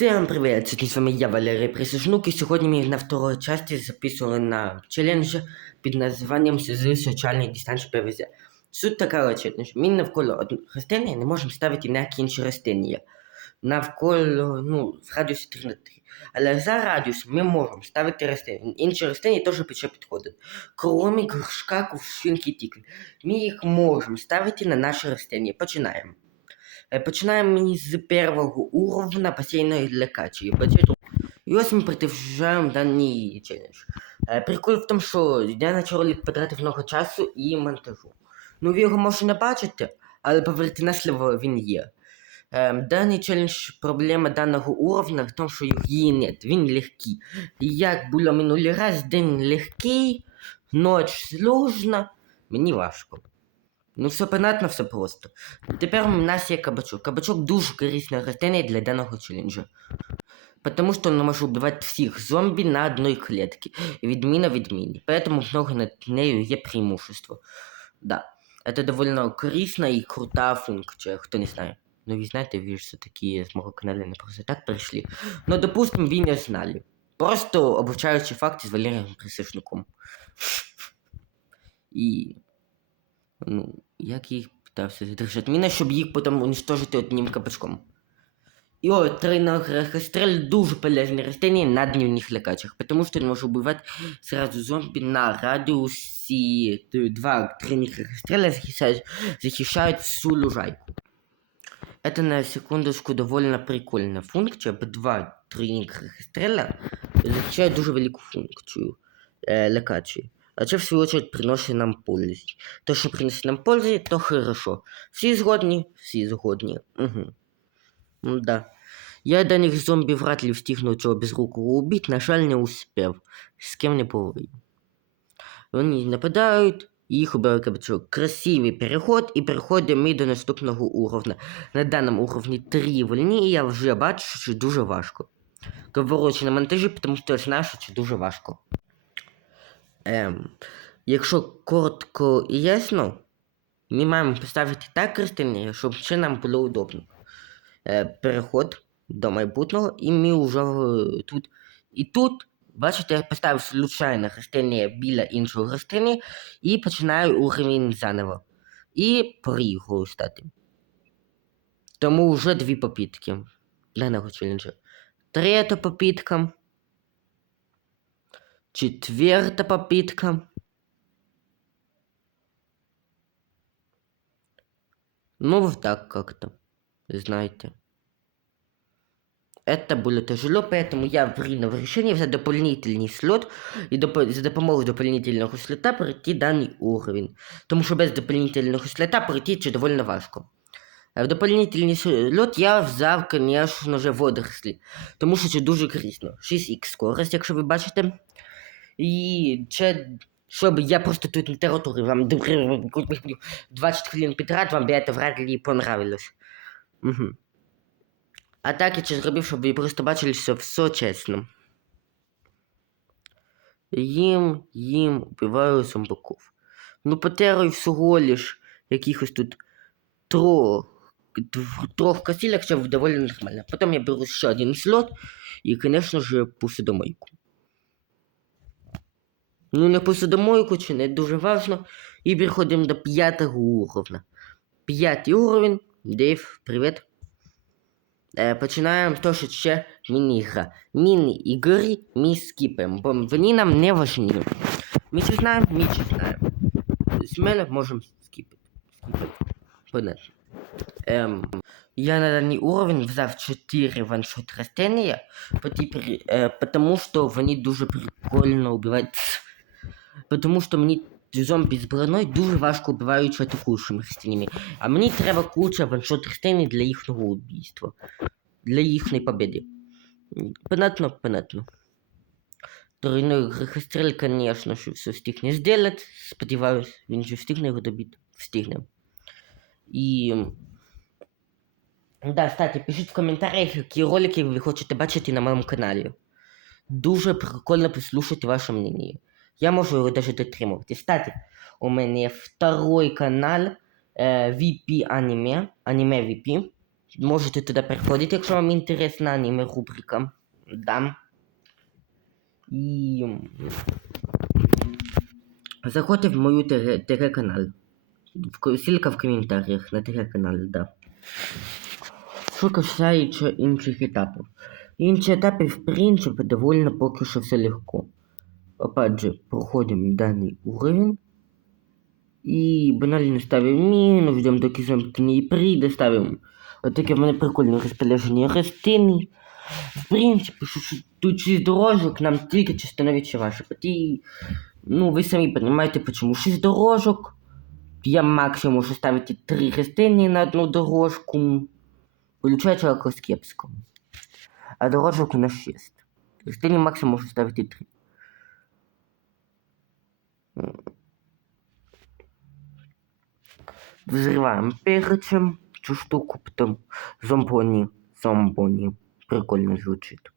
Всем привет! Сьогодні з вами я, Валерій Присяжнук, і сьогодні ми на второй часті записували на челендж під названням СЗ соціальний дистанцій ПВЗ. Суть така челендж. Ми навколо рослини не можемо ставити ніякі інші рослини. Навколо, ну, в радіусі 3 на 3. Але за радіус ми можемо ставити рослини. Інші рослини теж ще підходять. Кроме горшка, кувшинки, тікли. Ми їх можемо ставити на наші рослини. Починаємо. Е, Починаємо ми з першого уровня басейної для качі. Бачите? І ось ми продовжуємо даний челендж. Е, Прикол в тому, що я на ролик потратив много часу і монтажу. Ну, ви його можете не бачити, але поверте на слово він є. Е, Даний челендж, проблема даного уровня в тому, що її нет, він легкий. Як було минулий раз, день легкий, ніч сложна, мені важко. Ну, все понятно, все просто. Тепер у нас є кабачок. Кабачок дуже корисне рослина для даного челенджа. Потому что он може убивати всіх зомбі на одной клетке. Відміна відміни. Поэтому много над нею є преимущество. Да. Это довольно корисна і крута функція, хто не знає. Ну, ви знаєте, ви ж все-таки з мого каналу не просто так прийшли. Ну, допустим, ви не знали. Просто обучаючи факти з Валерієм Присишником. І Ну, як я їх питався задержати? Міна, щоб їх потім уничтожити одним кабачком. І о, тройногрехострель дуже полезне растение на дневных локациях, потому что он может убивать сразу зомби на радиусе два тройных рехостреля захищают, захищают всю лужайку. Это на секундочку довольно прикольная функция, бо два тройных рехостреля захищают дуже велику функцію э, локацію. А це, в свою очередь, приносить нам пользу. То, що приносить нам пользу, то хорошо. Всі згодні? Всі згодні. Угу. Ну да. Я даних зомбі вряд ли встигну цього безрукого убить, на жаль, не успів. З ким не повинен. Вони нападають, їх убиває кабачок. Красивий переход, і переходимо ми до наступного уровня. На даному уровні три вольні, і я вже бачу, що дуже важко. Говорю на монтажі, тому що я знаю, що дуже важко. Ем, якщо коротко і ясно, ми маємо поставити так рослини, щоб це нам було удобно. Е, переход до майбутнього, і ми вже е, тут. І тут, бачите, я поставив случайне рослини біля іншого рослини і починаю уровень заново. І порігую стати. Тому вже дві попітки даного челенджа. Третя попітка. Четвертая попытка. Ну, вот так как-то. Знаете. Это было тяжело, поэтому я принял решение за дополнительный слот и доп... за допомогою дополнительного слота пройти даний уровень. Тому що без дополнительного слота пройти це довольно важко. А в дополнительний слот я взяв, конечно же, водорослі. Тому що це дуже корисно. 6х скорость, якщо ви бачите. І це, щоб я просто тут території вам 20 хвилин підряд, вам би це вряд ли понравилось. Угу. А так я це зробив, щоб ви просто бачили, що все чесно. Їм, їм убиваю зомбаков. Ну, потерую всього лиш якихось тут трох, трох косілок, це доволі нормально. Потім я беру ще один слот і, звісно ж, посудомойку. Ну, не посудомойку, чи не дуже важно. І переходимо до п'ятого уровня. П'ятий уровень. Дейв, привіт. Е, починаємо з того, що ще міні-ігра. Міні-ігри ми скіпаємо, бо вони нам не важні. Ми це знаємо, ми це знаємо. Смело можемо скіпати. Скіпати. Понятно. Ем, я на даний уровень взяв 4 ваншот растения, потому что вони дуже прикольно убивають. Потому що мені зомбі з броною дуже важко убивають атакуючими растениями. А мені треба куча ваншот растений для їхнього убійства. Для їхньої победи. Понятно, понятно. Тройной грехострель, конечно, що все встигне сделать. Сподіваюсь, він же встигне його добити. Встигне. І... Да, кстати, пишіть в коментарях, які ролики ви хочете бачити на моєму каналі. Дуже прикольно послухати ваше мнение. Я можу його даже дотримувати. Кстати, у мене є второй канал е, VP Anime, Anime VP. Можете туди переходити, якщо вам інтересна аніме рубрика. Да. І... Заходьте в мою ТГ-канал. Ссылка в коментарях на ТГ-канал, да. Що касається інших етапів. Інші етапи, в принципі, довольно поки що все легко. Опять же, проходим данный уровень. І банально ставимо міну, ждемо доки зомбі не прийде, ставимо отаке в мене прикольне розположення рослин. В принципі, тут 6 дорожок, нам тільки становиться ваші поті. Ну, ви самі розумієте, почему 6 дорожок. Я максимум можу ставити 3 рослини на одну дорожку. Получається якось кепсько. А дорожок у нас 6. Рослини максимум можу ставити 3. Взрываем перцем цю штуку, потом зомбоні, зомбоні. Прикольно звучить.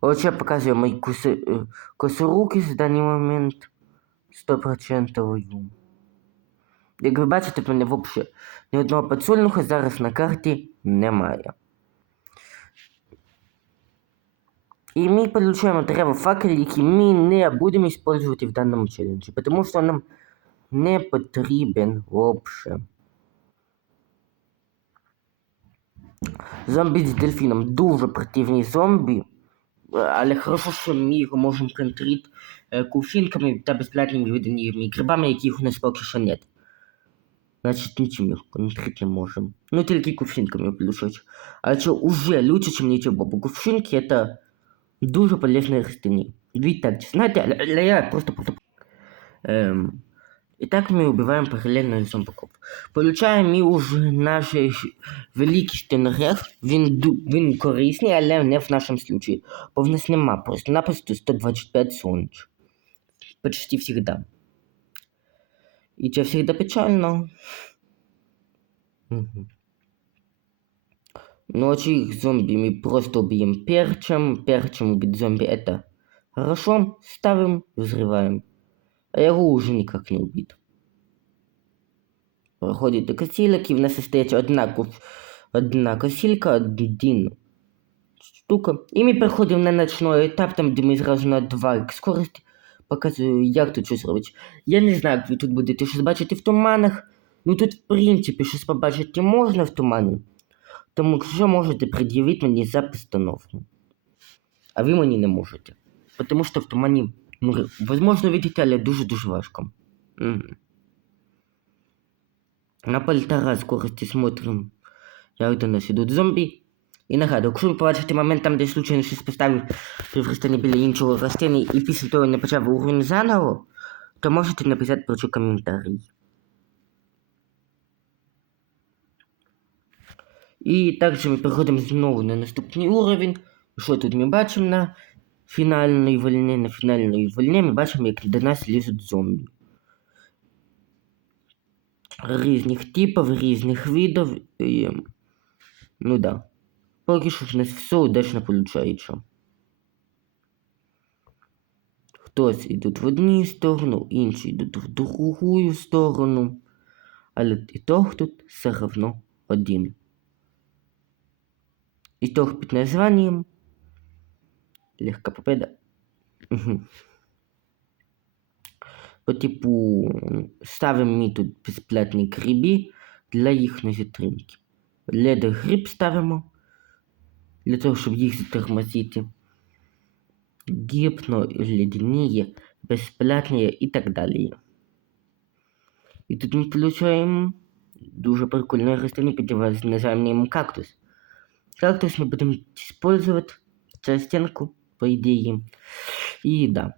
Ось я показую мої коси, е, косоруки в даний момент 100%. Як ви бачите, в мене взагалі ні одного підсольнуха зараз на карті немає. І ми получаємо дерева факел, які ми не будемо використовувати в даному челенджі, тому що нам не потрібен взагалі. Зомбі з дельфіном дуже противні зомбі, але хорошо, що ми його можемо контрити е, кувшинками та безплатними виданими грибами, яких у нас поки що нет. Значить, нічим їх контрити не можемо. Ну, тільки кувшинками плюшать. А що уже лучше, чем нічого, бо кувшинки это дуже полезні растения. Ведь так, знаете, я просто просто. Эм, і так ми убиваємо паралельно зомбаков. Получаємо ми уже наш великий стенограф. Він, він корисний, але не в нашому случаї. Бо в нас нема просто-напросто 125 сонч. Почти всегда. І це всегда печально. Угу. Ночи зомби мы просто убьем перчем. Перчем убить зомби это хорошо. Ставим, взрываем. А его уже никак не убит. Проходит до косилок, и в нас остается одна, одна косилька, один штука. І ми переходимо на ночной етап, там де ми зразу на 2 скорості. Показую, як тут щось робити. Я не знаю, як ви тут будете щось бачити в туманах. Ну тут, в принципі, щось побачити можна в тумані. Тому що можете пред'явити мені за постановку. А ви мені не можете. Тому що в тумані, ну, возможно, видите, але дуже-дуже важко. Угу. На полтора скорості смотрим, як до нас ідуть зомбі. І нагадую, якщо ви побачите момент там, де случайно щось поставив при біля іншого рослини і після того не почав уровень заново, то можете написати про це коментарі. І також ми переходимо знову на наступний уровень. Що тут ми бачимо на фінальній вольні? На фінальній вольні ми бачимо, як до нас лізуть зомбі. Різних типів, різних видів. І... Ну да. Поки що в нас все удачно виходить. Хтось йдуть в одну сторону, інші йдуть в другу сторону. Але ітог тут все равно один. Итог под названием Легко победа. Угу. По типу ставимо ми тут безплатні гриби для їхньої затримки. Ледо гриб ставимо для того, щоб їх затормозити. Гіпно, ледяніє, безплатні і так далі. І тут ми получаємо дуже прикольне рослину під названием кактус. Кактус мы будем использовать за стенку, по идее. И да.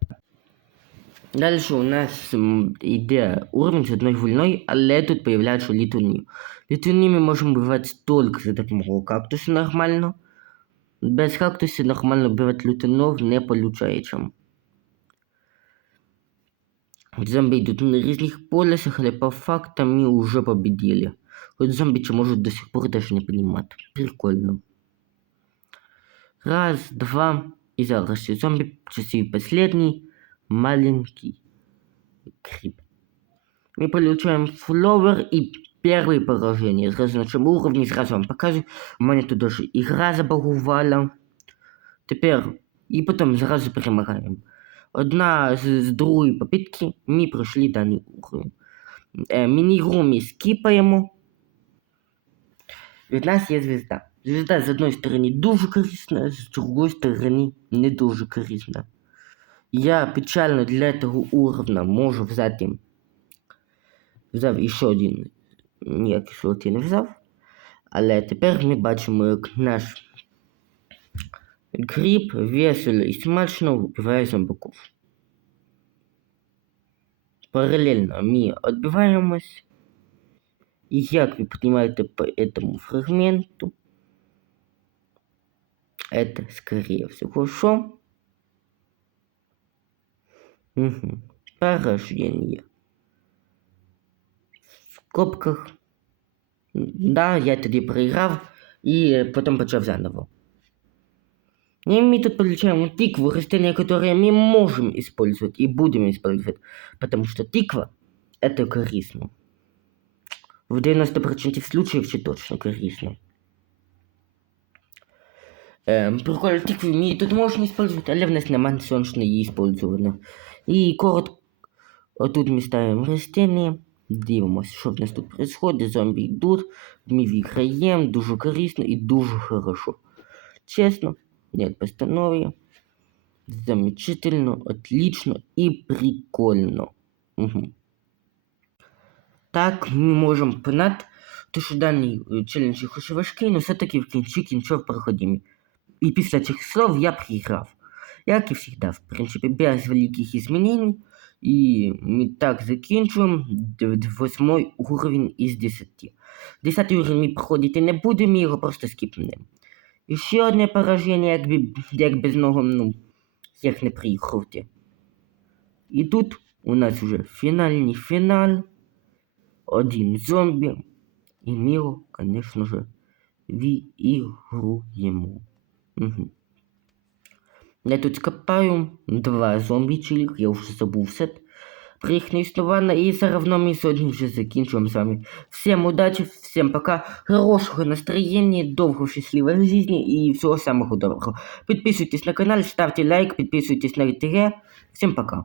Дальше у нас йде уровень з одной вольной, але тут появляються літуни. Літуни ми можемо вбивати тільки за допомогою кактуса нормально. Без кактуса нормально вбивати літунов не получається. Зомби йдуть на різних полюсах, але по факту ми вже победили. Хоть зомби что может до сих пор даже не понимать. Прикольно. Раз, два. И зараз зомби часів последний маленький кріп. мы получаем фловер и первые поражения. Сразу на цьому уровні, сразу вам покажу. У мене тут даже ігра забагувала. Тепер, і потім зразу перемагаємо. Одна з, з другої попитки ми пройшли даний уровень. Е, міні-гру ми скіпаємо. Від нас є звізда. Звізда з одної сторони дуже корисна, з другої сторони не дуже корисна. Я печально для того уровня можу взяти. Взяв іще один. Ніякий слот я не взяв. Але тепер ми бачимо, як наш гриб весело і смачно вбиває зомбаків. Параллельно мы отбиваемся. И как вы понимаете по этому фрагменту, это скорее всего что? Угу. Порождение. В скобках. Да, я тоді проіграв і потім почав заново. И мы тут получаем тыкву, растение, которое мы можем использовать и будем использовать, потому что тыква – это корисно. В 90% случаев ще точно корисно. Ем, прикольно, тыквы мы тут можем использовать, але в нас нема сонячно її использовано. І коротко, отут ми ставимо растение, дивимося, що в нас тут происходит, зомбі йдуть, ми виграємо, дуже корисно і дуже хорошо. Чесно, нет постановки. Замечательно, отлично и прикольно. Угу. Так, ми можемо понад, то що даний е, челендж хоч і важкий, але все-таки в кінці кінцов проходимо. І після цих слов я проіграв. Як і завжди, в принципі, без великих змінень. І ми так д- восьмой уровень із 10. Десятий уровень ми проходити не будемо, ми його просто скіпнемо. І ще одне пораження, якби, як без нього, ну, як не приїхати. І тут у нас вже фінальний фінал. Один зомбі. І ми його, звісно ж, виігруємо. Угу. Я тут скопаю два зомбічілік, я вже забув все про їхнє існування, і все равно ми сьогодні вже закінчуємо з вами. Всем удачи, всем пока, хорошего настроения, довго щасливої жизни и всего самого доброго. Подписывайтесь на канал, ставьте лайк, подписывайтесь на ТГ. Всем пока.